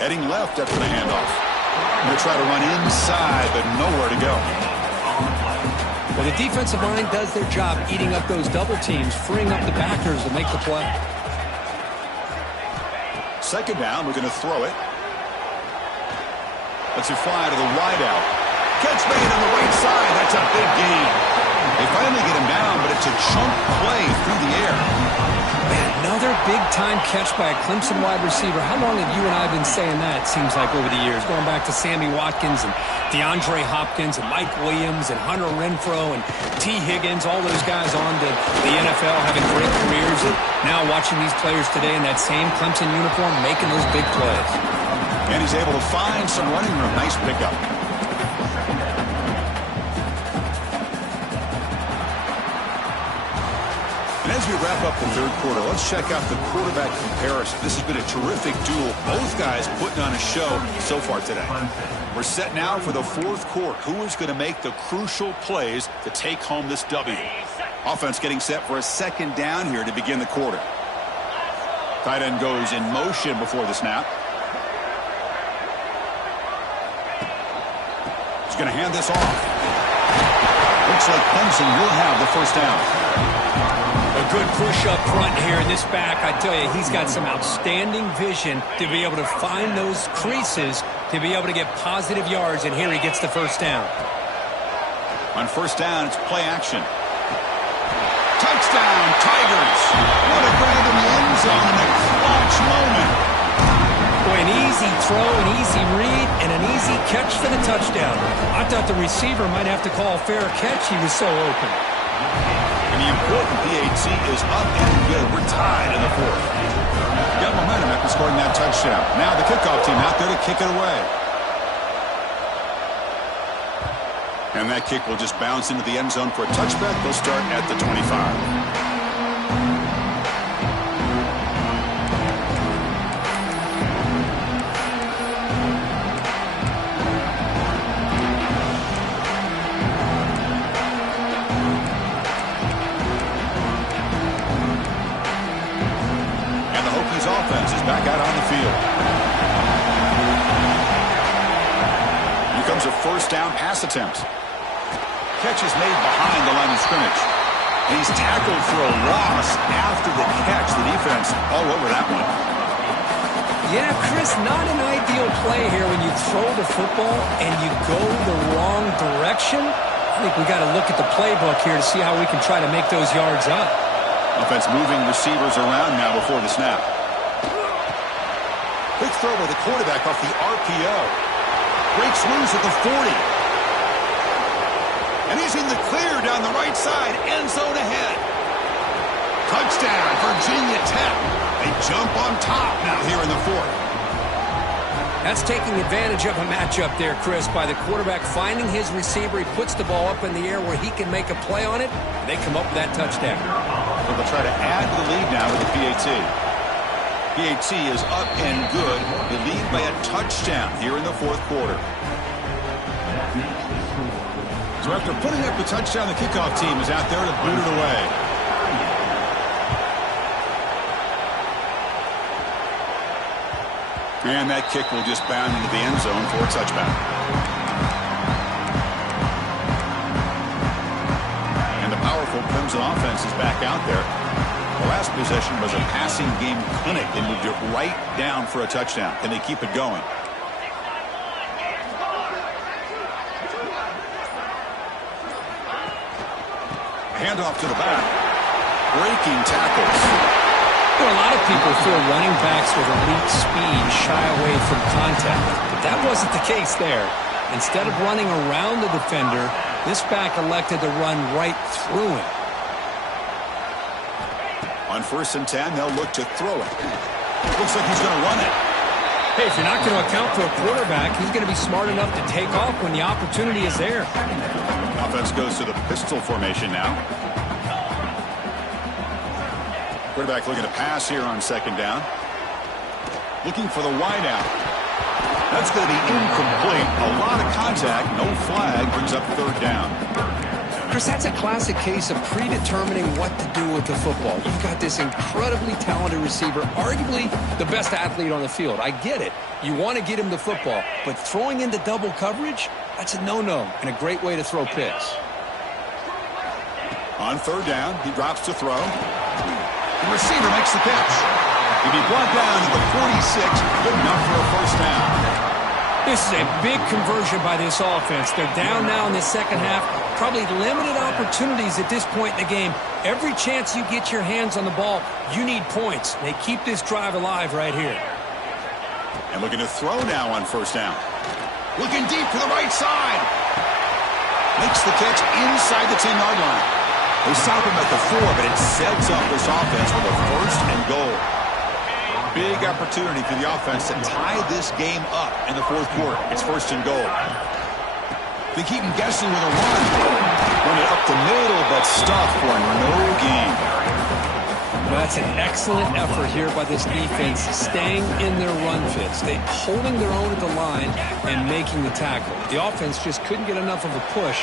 38. Heading left after the handoff. Going to try to run inside, but nowhere to go. Well, the defensive line does their job eating up those double teams, freeing up the backers to make the play. Second down, we're going to throw it. Let's it fly to the wideout. Catch made on the right side. That's a big gain. They finally get him down, but it's a chunk play through the air. Man, another big-time catch by a Clemson wide receiver. How long have you and I been saying that, it seems like, over the years? Going back to Sammy Watkins and DeAndre Hopkins and Mike Williams and Hunter Renfrow and T. Higgins, all those guys on to the NFL having great careers. And now watching these players today in that same Clemson uniform making those big plays. And he's able to find some running room. Nice pickup. And as we wrap up the third quarter, let's check out the quarterback comparison. This has been a terrific duel. Both guys putting on a show so far today. We're set now for the fourth quarter. Who is going to make the crucial plays to take home this W? Offense getting set for a second down here to begin the quarter. Tight end goes in motion before the snap. He's going to hand this off. Looks like Clemson will have the first down. A good push up front here in this back. I tell you, he's got some outstanding vision to be able to find those creases to be able to get positive yards, and here he gets the first down. On first down, it's play action. Touchdown, Tigers! What a grab in the end zone in a clutch moment. Boy, an easy throw, an easy read, and an easy catch for the touchdown. I thought the receiver might have to call a fair catch. He was so open. And the important PAT is up and good. We're tied in the fourth. Got momentum after scoring that touchdown. Now the kickoff team out there to kick it away. And that kick will just bounce into the end zone for a touchback. They'll start at the 25. Offense is back out on the field. Here comes a first down pass attempt. Catch is made behind the line of scrimmage. And he's tackled for a loss after the catch. The defense all over that one. Yeah, Chris, not an ideal play here when you throw the football and you go the wrong direction. I think we got to look at the playbook here to see how we can try to make those yards up. Offense moving receivers around now before the snap. Quick throw by the quarterback off the RPO. Breaks loose at the 40. And he's in the clear down the right side. End zone ahead. Touchdown, Virginia Tech. They jump on top now here in the fourth. That's taking advantage of a matchup there, Chris, by the quarterback finding his receiver. He puts the ball up in the air where he can make a play on it. And they come up with that touchdown. So they'll try to add to the lead now with the PAT. PAT is up and good. They lead by a touchdown here in the fourth quarter. So after putting up the touchdown, the kickoff team is out there to boot it away. And that kick will just bound into the end zone for a touchback. And the powerful Clemson offense is back out there. The last possession was a passing game clinic. They moved it right down for a touchdown. Can they keep it going? Handoff to the back. Breaking tackles. You know, a lot of people feel running backs with elite speed shy away from contact, but that wasn't the case there. Instead of running around the defender, this back elected to run right through him. On 1st and 10, they'll look to throw it. Looks like he's going to run it. Hey, if you're not going to account for a quarterback, he's going to be smart enough to take off when the opportunity is there. Offense goes to the pistol formation now. Quarterback looking to pass here on 2nd down. Looking for the wide out. That's going to be incomplete. A lot of contact. No flag. Brings up 3rd down. Chris, that's a classic case of predetermining what to do with the football. You've got this incredibly talented receiver, arguably the best athlete on the field. I get it. You want to get him the football, but throwing into double coverage, that's a no-no and a great way to throw picks. On 3rd down, he drops to throw. The receiver makes the catch. He'll be brought down to the 46, good enough for a 1st down. This is a big conversion by this offense. They're down now in the 2nd half. Probably limited opportunities at this point in the game. Every chance you get your hands on the ball, you need points. They keep this drive alive right here. And looking to throw now on 1st down. Looking deep to the right side. Makes the catch inside the 10-yard line. They stop him at the 4, but it sets up this offense with a 1st and goal. Big opportunity for the offense to tie this game up in the 4th quarter. It's 1st and goal. They keep him guessing with a run. Run it up the middle, but stuffed for no gain. Well, that's an excellent effort here by this defense, staying in their run fits. They holding their own at the line and making the tackle. The offense just couldn't get enough of a push.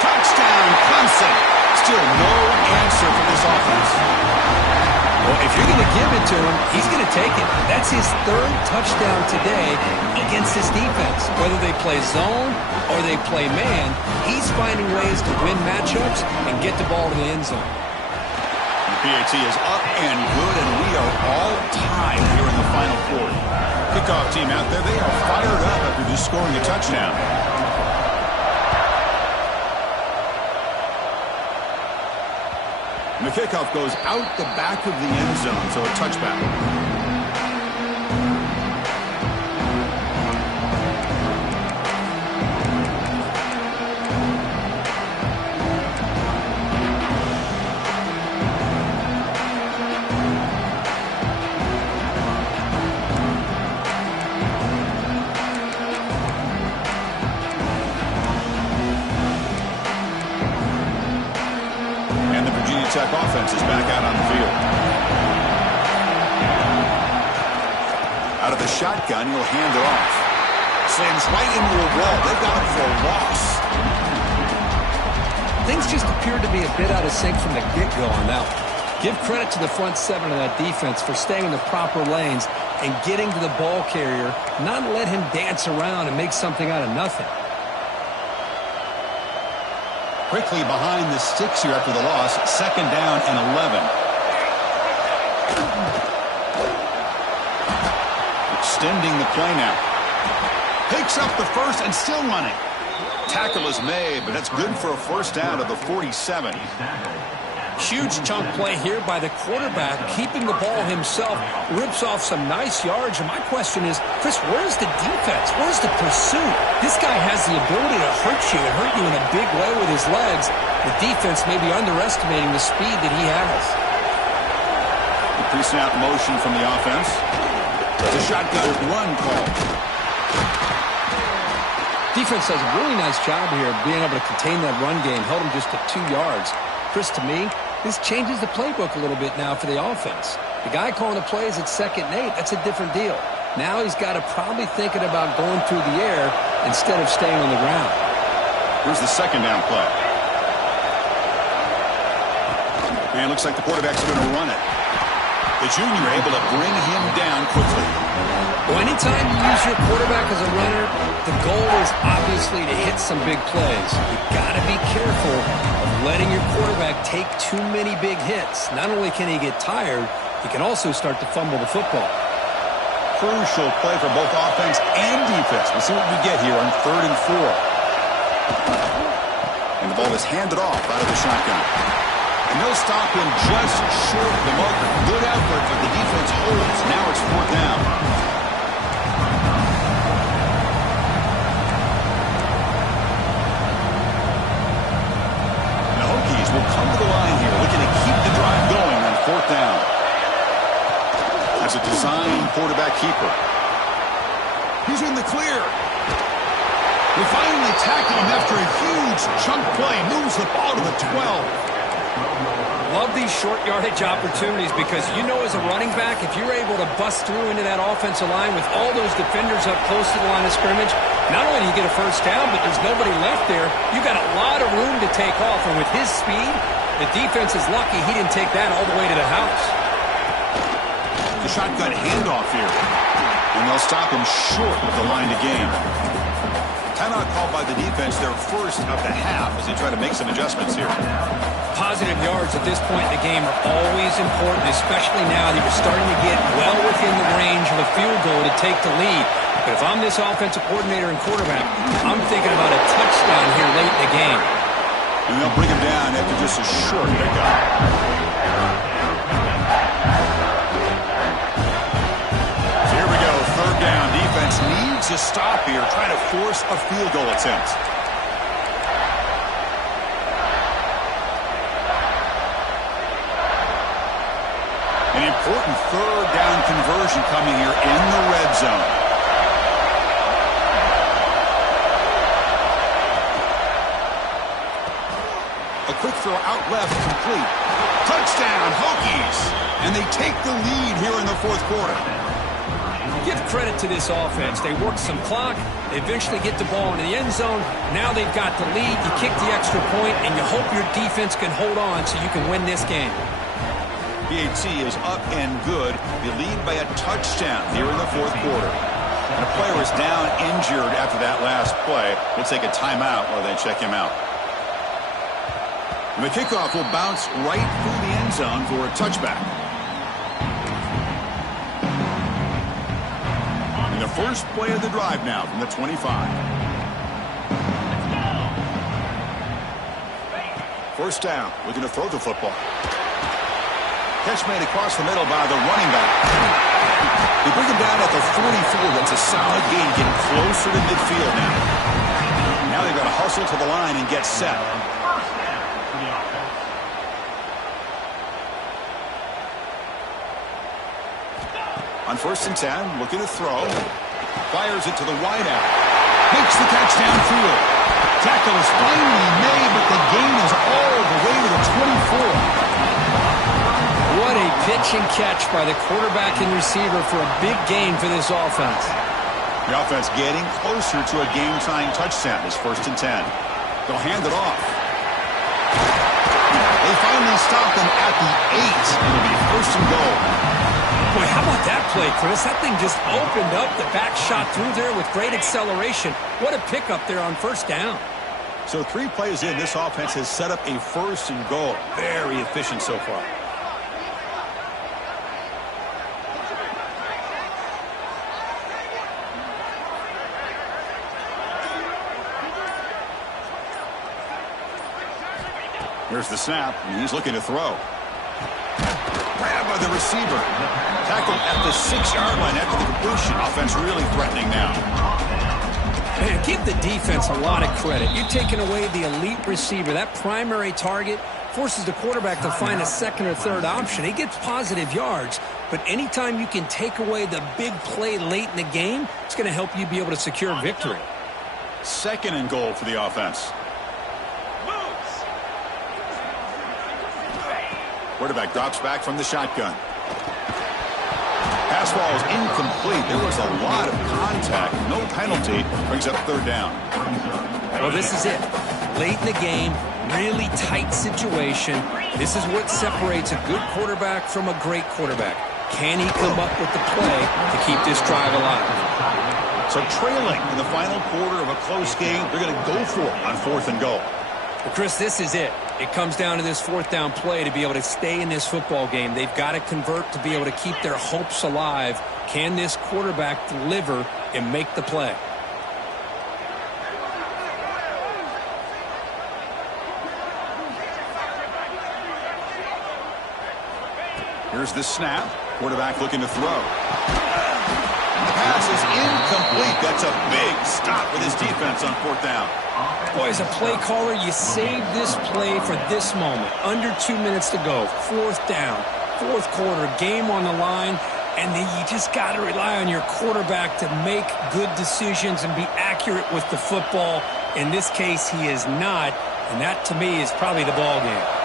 Touchdown, Clemson. Still no answer for this offense. Well, if you're going to give it to him, he's going to take it. That's his 3rd touchdown today against this defense. Whether they play zone or they play man, he's finding ways to win matchups and get the ball to the end zone. The PAT is up and good, and we are all tied here in the final quarter. Kickoff team out there, they are fired up after just scoring a touchdown. And the kickoff goes out the back of the end zone, so a touchback. Tech offense is back out on the field. Out of the shotgun, he'll hand it off. Slams right into a wall. They've got him for a loss. Things just appeared to be a bit out of sync from the get-go on that one. Give credit to the front 7 of that defense for staying in the proper lanes and getting to the ball carrier, not let him dance around and make something out of nothing. Quickly behind the sticks here after the loss. 2nd down and 11. Extending the play now. Picks up the 1st and still running. Tackle is made, but that's good for a 1st down to the 47. Huge chunk play here by the quarterback, keeping the ball himself, rips off some nice yards. And my question is, Chris, where's the defense? Where's the pursuit? This guy has the ability to hurt you and hurt you in a big way with his legs. The defense may be underestimating the speed that he has. The pre-snap motion from the offense. It's a shotgun run call. Defense does a really nice job here of being able to contain that run game, held him just to 2 yards. Chris, to me, this changes the playbook a little bit now for the offense. The guy calling the plays at 2nd and 8, that's a different deal. Now he's got to probably thinking about going through the air instead of staying on the ground. Here's the 2nd down play. Man, looks like the quarterback's going to run it. The junior able to bring him down quickly. Well, anytime you use your quarterback as a runner, the goal is obviously to hit some big plays. You've got to be careful of letting your quarterback take too many big hits. Not only can he get tired, he can also start to fumble the football. Crucial play for both offense and defense. We'll see what we get here on 3rd and 4. And the ball is handed off out of the shotgun. And they'll stop him just short of the marker. Good effort, but the defense holds. Now it's 4th down. The Hokies will come to the line here, looking to keep the drive going on 4th down. That's a design quarterback keeper. He's in the clear. They finally tackle him after a huge chunk play. Moves the ball to the 12. Love these short yardage opportunities because you know as a running back, if you're able to bust through into that offensive line with all those defenders up close to the line of scrimmage, not only do you get a first down, but there's nobody left there. You got a lot of room to take off, and with his speed, the defense is lucky he didn't take that all the way to the house. The shotgun handoff here. And they'll stop him short of the line to gain. Timeout called by the defense, their first of the half, as they try to make some adjustments here. Positive yards at this point in the game are always important, especially now that you're starting to get well within the range of a field goal to take the lead. But if I'm this offensive coordinator and quarterback, I'm thinking about a touchdown here late in the game. And they'll bring him down after just a short pickup. Down. Defense needs a stop here, trying to force a field goal attempt. An important 3rd down conversion coming here in the red zone. A quick throw out left, complete. Touchdown, Hokies! And they take the lead here in the 4th quarter. Give credit to this offense. They work some clock. They eventually get the ball into the end zone. Now they've got the lead. You kick the extra point, and you hope your defense can hold on so you can win this game. VT is up and good. They lead by a touchdown here in the 4th quarter. And a player is down injured after that last play. We'll take a timeout while they check him out. And the kickoff will bounce right through the end zone for a touchback. And the first play of the drive now from the 25. First down, looking to throw the football. Catch made across the middle by the running back. They bring him down at the 44. That's a solid gain, getting closer to midfield now. Now they've got to hustle to the line and get set. On 1st and 10, looking to throw. Fires it to the wideout. Makes the catch downfield. Tackle is finally made, but the gain is all the way to the 24. What a pitch and catch by the quarterback and receiver for a big gain for this offense. The offense getting closer to a game-tying touchdown. It's 1st and 10. They'll hand it off. They finally stop them at the 8. It'll be 1st and goal. Boy, how about that play, Chris? That thing just opened up. The back shot through there with great acceleration. What a pickup there on 1st down. So 3 plays in, this offense has set up a 1st and goal. Very efficient so far. Here's the snap, and he's looking to throw. Grab by the receiver. Tackle at the 6-yard line after the completion. Offense really threatening now. Man, give the defense a lot of credit. You're taking away the elite receiver. That primary target forces the quarterback to find a 2nd or 3rd option. He gets positive yards, but anytime you can take away the big play late in the game, it's going to help you be able to secure victory. 2nd and goal for the offense. Quarterback drops back from the shotgun. Pass ball is incomplete. There was a lot of contact. No penalty. Brings up 3rd down. Well, this is it. Late in the game, really tight situation. This is what separates a good quarterback from a great quarterback. Can he come up with the play to keep this drive alive? So trailing in the final quarter of a close game, they're going to go for it on 4th and goal. Well, Chris, this is it. It comes down to this 4th down play to be able to stay in this football game. They've got to convert to be able to keep their hopes alive. Can this quarterback deliver and make the play? Here's the snap. Quarterback looking to throw. The pass is incomplete. That's a big stop for this defense on 4th down. Boy, as a play caller, you save this play for this moment. Under 2 minutes to go. 4th down. 4th quarter. Game on the line. And then you just got to rely on your quarterback to make good decisions and be accurate with the football. In this case, he is not. And that, to me, is probably the ball game.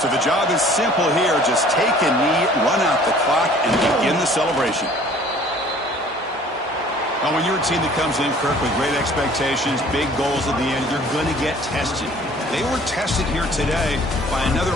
So the job is simple here. Just take a knee, run out the clock, and begin the celebration. Now, when you're a team that comes in, Kirk, with great expectations, big goals at the end, you're going to get tested. They were tested here today by another